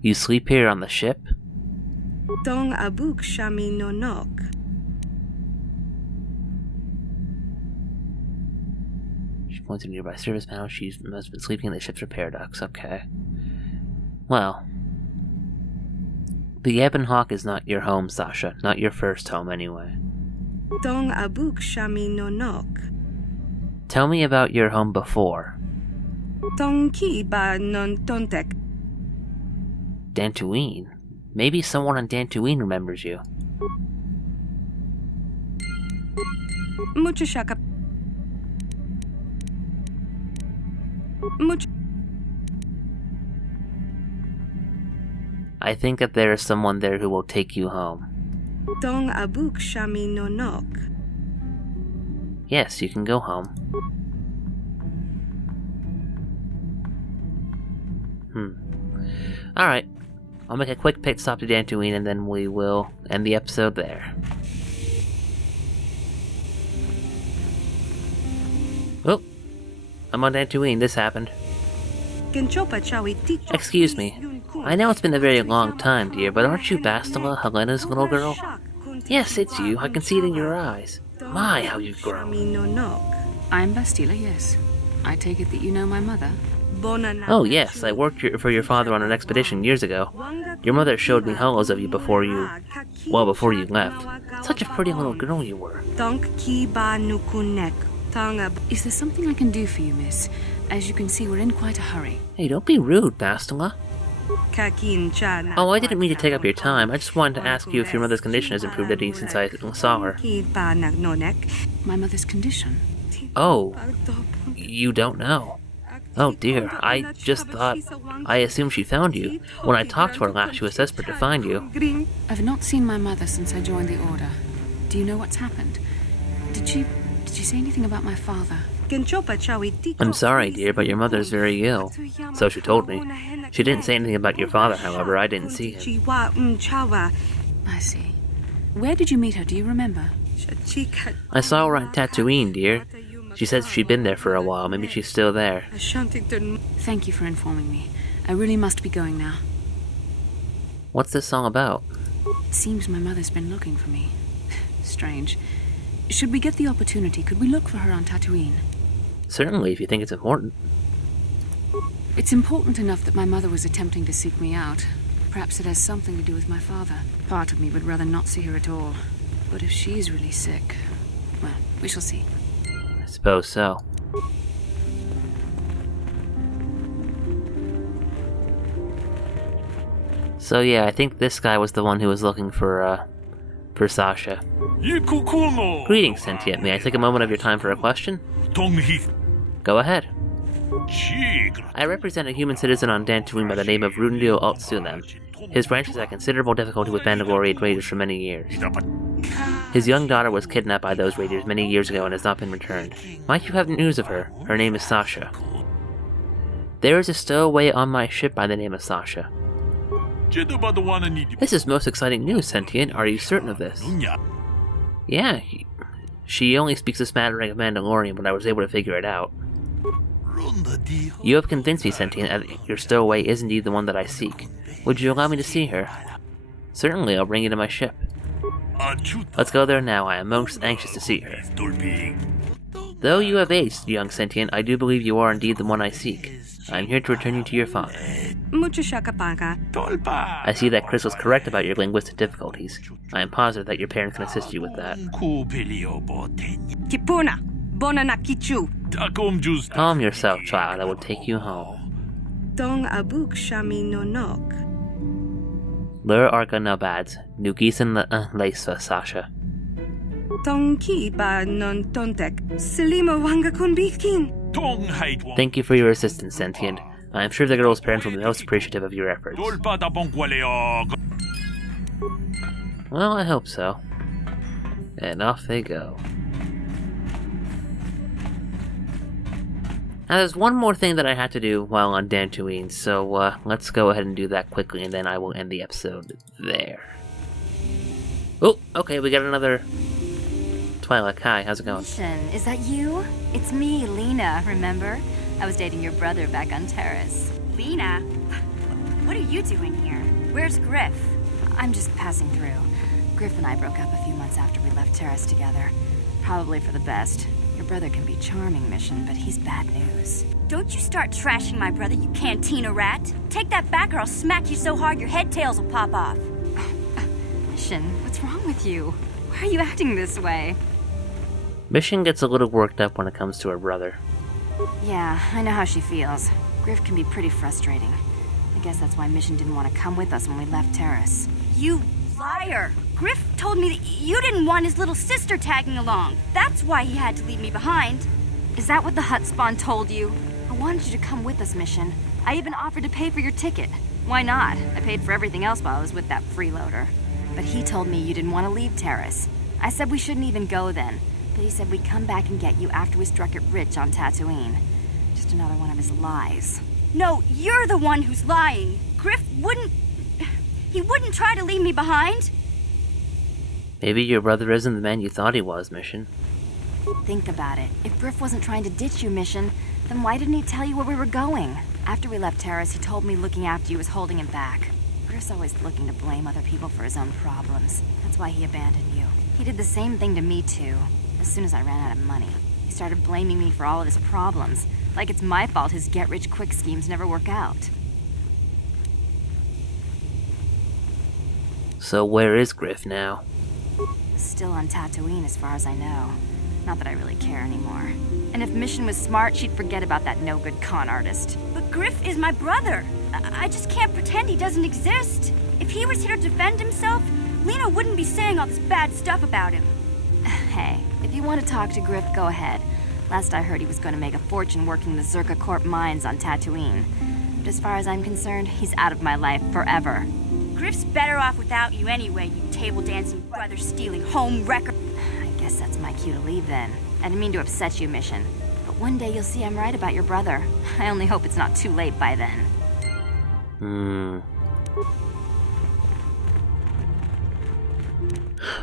You sleep here on the ship? Tong abuk shami no nok. She points to a nearby service panel. She must have been sleeping in the ship's repair docks. Okay. Well, the Ebon Hawk is not your home, Sasha. Not your first home, anyway. Tong abuk shami no nok. Tell me about your home before. Tonki ba non tontek. Dantooine? Maybe someone on Dantooine remembers you. Mucho shaka. Mucho. I think that there is someone there who will take you home. Tong abuk shami no nok. Yes, you can go home. Alright. I'll make a quick pit stop to Dantooine and then we will end the episode there. Oh, I'm on Dantooine. This happened. Excuse me. I know it's been a very long time, dear, but aren't you Bastila, Helena's little girl? Yes, it's you. I can see it in your eyes. My, how you've grown. I'm Bastila, yes. I take it that you know my mother? Oh, yes. I worked for your father on an expedition years ago. Your mother showed me holos of you before you left. Such a pretty little girl you were. Is there something I can do for you, miss? As you can see, we're in quite a hurry. Hey, don't be rude, Bastila. Oh, I didn't mean to take up your time. I just wanted to ask you if your mother's condition has improved any since I saw her. My mother's condition? Oh, you don't know. Oh dear, I assumed she found you. When I talked to her last, she was desperate to find you. I've not seen my mother since I joined the Order. Do you know what's happened? Did she say anything about my father? I'm sorry, dear, but your mother's very ill. So she told me. She didn't say anything about your father, however. I didn't see him. I see. Where did you meet her? Do you remember? I saw her on Tatooine, dear. She said she'd been there for a while. Maybe she's still there. Thank you for informing me. I really must be going now. What's this song about? It seems my mother's been looking for me. Strange. Should we get the opportunity, could we look for her on Tatooine? Certainly, if you think it's important. It's important enough that my mother was attempting to seek me out. Perhaps it has something to do with my father. Part of me would rather not see her at all. But if she's really sick, well, we shall see. I suppose so. So yeah, I think this guy was the one who was looking for Sasha. Greetings, Greetings, Sentient. May I take a moment of your time for a question? Go ahead. I represent a human citizen on Dantooine by the name of Rundio Altsulem. His ranch has had considerable difficulty with Mandalorian raiders for many years. His young daughter was kidnapped by those raiders many years ago and has not been returned. Might you have news of her? Her name is Sasha. There is a stowaway on my ship by the name of Sasha. This is most exciting news, Sentient. Are you certain of this? Yeah, she only speaks a smattering of Mandalorian, but I was able to figure it out. You have convinced me, Sentient, that your stowaway is indeed the one that I seek. Would you allow me to see her? Certainly, I'll bring you to my ship. Let's go there now. I am most anxious to see her. Though you have aged, young Sentient, I do believe you are indeed the one I seek. I am here to return you to your father. I see that Chris was correct about your linguistic difficulties. I am positive that your parents can assist you with that. Calm yourself, child. I will take you home. Dong abuk shami nonok. Lur arka nabads, nugisan leisa Sasha. Dong ki ba non tontek. Selima wanga konbikin. Thank you for your assistance, Sentient. I am sure the girl's parents will be most appreciative of your efforts. Well, I hope so. And off they go. Now, there's one more thing that I had to do while on Dantooine, so let's go ahead and do that quickly, and then I will end the episode there. Oh, okay, we got another Twilight. Hi, how's it going? Is that you? It's me, Lena, remember? I was dating your brother back on Terrace. Lena? What are you doing here? Where's Griff? I'm just passing through. Griff and I broke up a few months after we left Terrace together. Probably for the best. Your brother can be charming, Mission, but he's bad news. Don't you start trashing my brother, you cantina rat. Take that back or I'll smack you so hard your head tails will pop off. Mission, what's wrong with you? Why are you acting this way? Mission gets a little worked up when it comes to her brother. Yeah, I know how she feels. Griff can be pretty frustrating. I guess that's why Mission didn't want to come with us when we left Terrace. You liar! Griff told me that you didn't want his little sister tagging along. That's why he had to leave me behind. Is that what the Hutt Spawn told you? I wanted you to come with us, Mission. I even offered to pay for your ticket. Why not? I paid for everything else while I was with that freeloader. But he told me you didn't want to leave Terrace. I said we shouldn't even go then. But he said we'd come back and get you after we struck it rich on Tatooine. Just another one of his lies. No, you're the one who's lying. Griff wouldn't... He wouldn't try to leave me behind. Maybe your brother isn't the man you thought he was, Mission. Think about it. If Griff wasn't trying to ditch you, Mission, then why didn't he tell you where we were going? After we left Terrace, he told me looking after you was holding him back. Griff's always looking to blame other people for his own problems. That's why he abandoned you. He did the same thing to me, too. As soon as I ran out of money, he started blaming me for all of his problems. Like it's my fault his get-rich-quick schemes never work out. So where is Griff now? Still on Tatooine, as far as I know. Not that I really care anymore. And if Mission was smart, she'd forget about that no-good con artist. But Griff is my brother. I just can't pretend he doesn't exist. If he was here to defend himself, Lena wouldn't be saying all this bad stuff about him. Hey, if you want to talk to Griff, go ahead. Last I heard he was going to make a fortune working the Zerka Corp mines on Tatooine. But as far as I'm concerned, he's out of my life forever. Griff's better off without you anyway, you table-dancing, brother-stealing home wrecker. I guess that's my cue to leave then. I didn't mean to upset you, Mission. But one day you'll see I'm right about your brother. I only hope it's not too late by then.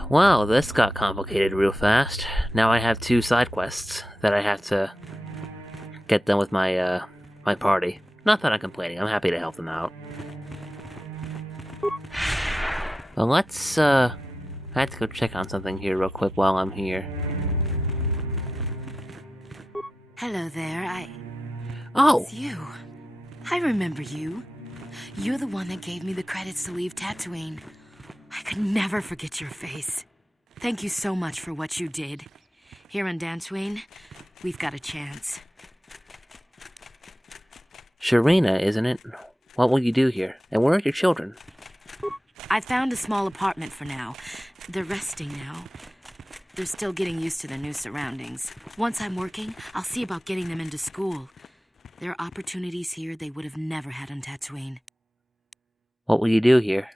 Well, this got complicated real fast. Now I have 2 side quests that I have to get done with my my party. Not that I'm complaining, I'm happy to help them out. Well, let's I have to go check on something here real quick while I'm here. Hello there, Oh! It's you. I remember you. You're the one that gave me the credits to leave Tatooine. I could never forget your face. Thank you so much for what you did. Here on Dantooine, we've got a chance. Sharina, isn't it? What will you do here? And where are your children? I found a small apartment for now. They're resting now. They're still getting used to their new surroundings. Once I'm working, I'll see about getting them into school. There are opportunities here they would have never had on Tatooine. What will you do here?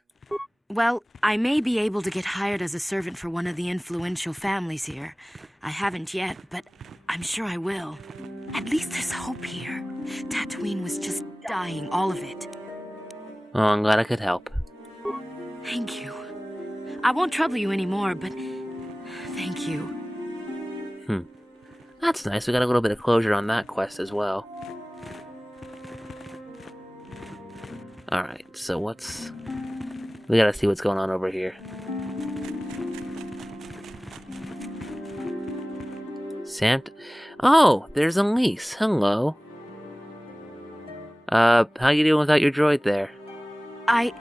Well, I may be able to get hired as a servant for one of the influential families here. I haven't yet, but I'm sure I will. At least there's hope here. Tatooine was just dying, all of it. Oh, I'm glad I could help. Thank you. I won't trouble you anymore, but thank you. That's nice. We got a little bit of closure on that quest as well. Alright, so we gotta see what's going on over here. Oh, there's Elise. Hello. How you doing without your droid there? I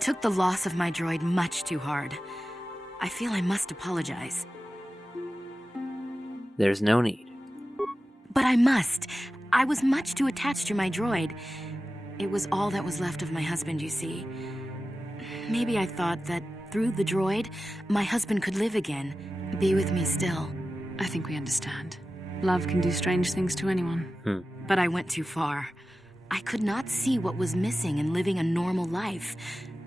took the loss of my droid much too hard. I feel I must apologize. There's no need. But I must. I was much too attached to my droid. It was all that was left of my husband, you see. Maybe I thought that through the droid, my husband could live again, be with me still. I think we understand. Love can do strange things to anyone. But I went too far. I could not see what was missing in living a normal life.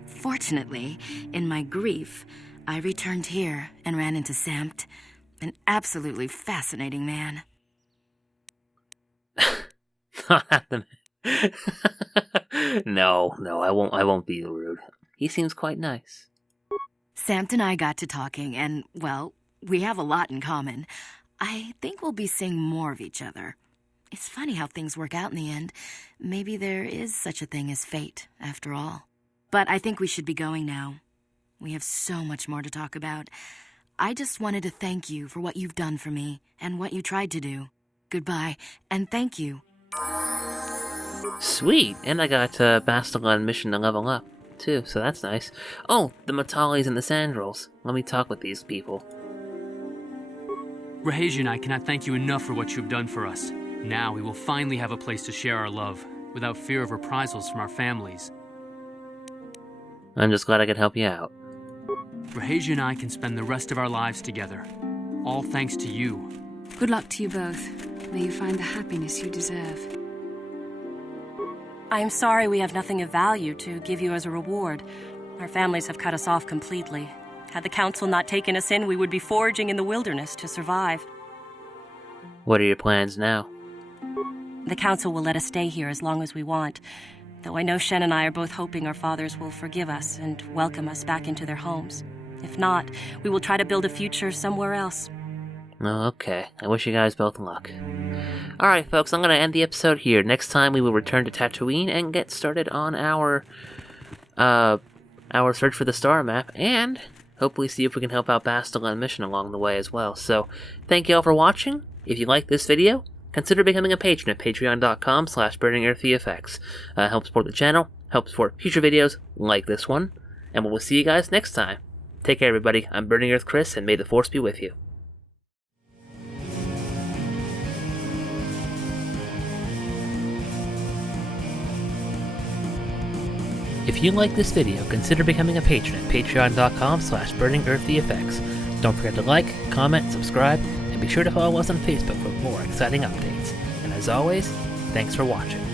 Fortunately, in my grief, I returned here and ran into Samt, an absolutely fascinating man. No, I won't be rude. He seems quite nice. Samt and I got to talking, and, well, we have a lot in common. I think we'll be seeing more of each other. It's funny how things work out in the end. Maybe there is such a thing as fate, after all. But I think we should be going now. We have so much more to talk about. I just wanted to thank you for what you've done for me, and what you tried to do. Goodbye, and thank you. Sweet, and I got Bastilon mission to level up, too, so that's nice. Oh, the Matalis and the Sandrels. Let me talk with these people. Rahesia and I cannot thank you enough for what you have done for us. Now we will finally have a place to share our love, without fear of reprisals from our families. I'm just glad I could help you out. Rahesia and I can spend the rest of our lives together. All thanks to you. Good luck to you both. May you find the happiness you deserve. I am sorry we have nothing of value to give you as a reward. Our families have cut us off completely. Had the council not taken us in, we would be foraging in the wilderness to survive. What are your plans now? The council will let us stay here as long as we want, though I know Shen and I are both hoping our fathers will forgive us and welcome us back into their homes. If not, we will try to build a future somewhere else. Oh, okay. I wish you guys both luck. Alright, folks, I'm going to end the episode here. Next time, we will return to Tatooine and get started on our search for the star map, and hopefully see if we can help out Bastilon mission along the way as well. So, thank you all for watching. If you liked this video, consider becoming a patron at patreon.com/burningearthvfx. Help support the channel, help support future videos like this one, and we'll see you guys next time. Take care, everybody. I'm Burning Earth Chris, and may the Force be with you. If you like this video, consider becoming a patron at patreon.com/burningearthvfx. Don't forget to like, comment, subscribe, and be sure to follow us on Facebook for more exciting updates. And as always, thanks for watching.